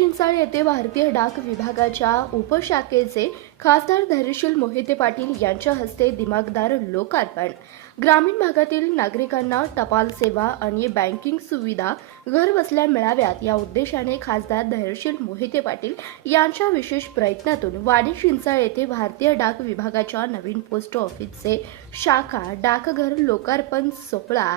चिंचाळे येथे भारतीय डाक विभागाच्या उपशाखेचे खासदार धैर्यशील मोहिते पाटील यांच्या हस्ते दिमागदार लोकार्पण। ग्रामीण भागातील नागरिकांना टपाल सेवा आणि बँकिंग सुविधा घरबसल्या मिळाव्यात या उद्देशाने खासदार धैर्यशील मोहिते पाटील यांच्या विशेष प्रयत्नातून वाडी चिंचाळे येथे भारतीय डाक विभागाच्या नवीन पोस्ट ऑफिसचे शाखा डाकघर लोकार्पण सोहळा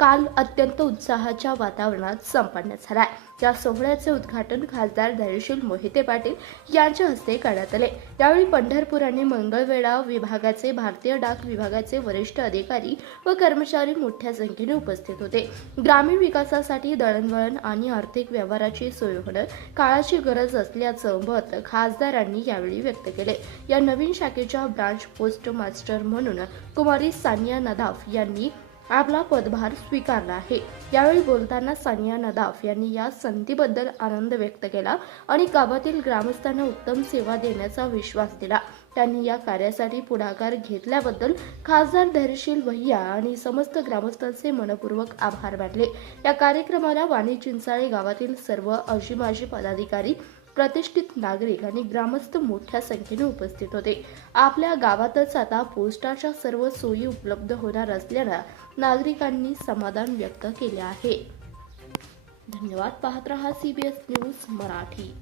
काल अत्यंत उत्साहाच्या वातावरणात संपन्न झाला। या सोहळ्याचे उद्घाटन खासदार धैर्यशील मोहिते पाटील यांच्या हस्ते करण्यात आले। यावेळी पंढरपूर आणि मंगळवेढा विभागाचे भारतीय डाक विभागाचे वरिष्ठ अधिकारी व कर्मचारी मोठ्या संख्येने उपस्थित होते। ग्रामीण विकासासाठी दळणवळण आणि आर्थिक व्यवहाराची सोय होणं काळाची गरज असल्याचं मत खासदारांनी यावेळी व्यक्त केले। या नवीन शाखेच्या ब्रांच पोस्ट मास्टर म्हणून कुमारी सानिया नदाफ यांनी आपला पदभार स्वीकारला आहे। यावेळी बोलताना सानिया नदाफ यांनी या संधीबद्दल आनंद व्यक्त केला आणि गावातील ग्रामस्थांना उत्तम सेवा देण्याचा विश्वास दिला। त्यांनी या कार्यासाठी पुढाकार घेतल्याबद्दल खासदार धैर्यशील भैया आणि समस्त ग्रामस्थांचे मनपूर्वक आभार मानले। या कार्यक्रमाला वाणी चिंचाळे गावातील सर्व अजिमाजी पदाधिकारी, प्रतिष्ठित नागरिक आणि ग्रामस्थ मोठ्या संख्येने उपस्थित होते। आपल्या गावातच आता पोस्टाच्या सर्व सोयी उपलब्ध होणार असल्याने नागरिकांनी समाधान व्यक्त केले आहे। धन्यवाद। पाहत रहा CBS न्यूज मराठी।